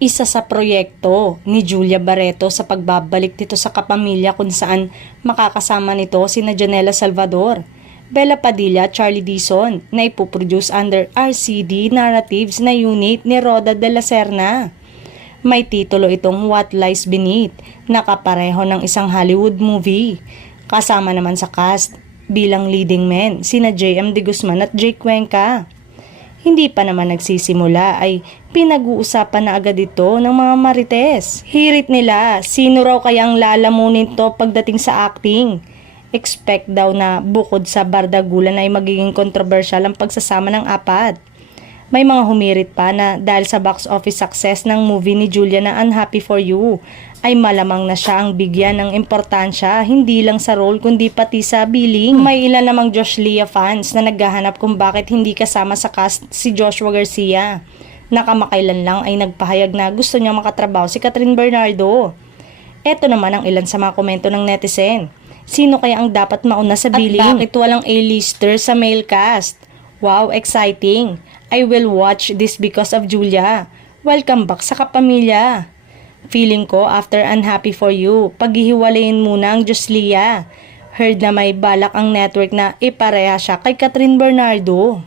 Isa sa proyekto ni Julia Barreto sa pagbabalik nito sa kapamilya kung saan makakasama nito sina Janela Salvador, Bella Padilla, Charlie Dizon na ipoproduce under RCD Narratives na unit ni Roda de la Serna. May titulo itong What Lies Beneath, nakapareho ng isang Hollywood movie. Kasama naman sa cast bilang leading men sina JM De Guzman at Jake Cuenca. Hindi pa naman nagsisimula ay pinag-uusapan na agad ito ng mga marites. Hirit nila, sino raw kayang lalamunin to pagdating sa acting? Expect daw na bukod sa bardagulan ay magiging kontrobersyal ang pagsasama ng apat. May mga humirit pa na dahil sa box office success ng movie ni Julia na Unhappy for You, ay malamang na siya ang bigyan ng importansya hindi lang sa role kundi pati sa billing. May ilan namang Josh Lea fans na naghahanap kung bakit hindi kasama sa cast si Joshua Garcia. Nakamakailan lang ay nagpahayag na gusto niya makatrabaho si Catherine Bernardo. Eto naman ang ilan sa mga komento ng netizen. Sino kaya ang dapat mauna sa billing? At bakit walang A-lister sa male cast? Wow, exciting! I will watch this because of Julia. Welcome back sa kapamilya. Feeling ko after Unhappy for You, paghihiwalayin muna ang Josh Lea. Heard na may balak ang network na ipareha siya kay Catherine Bernardo.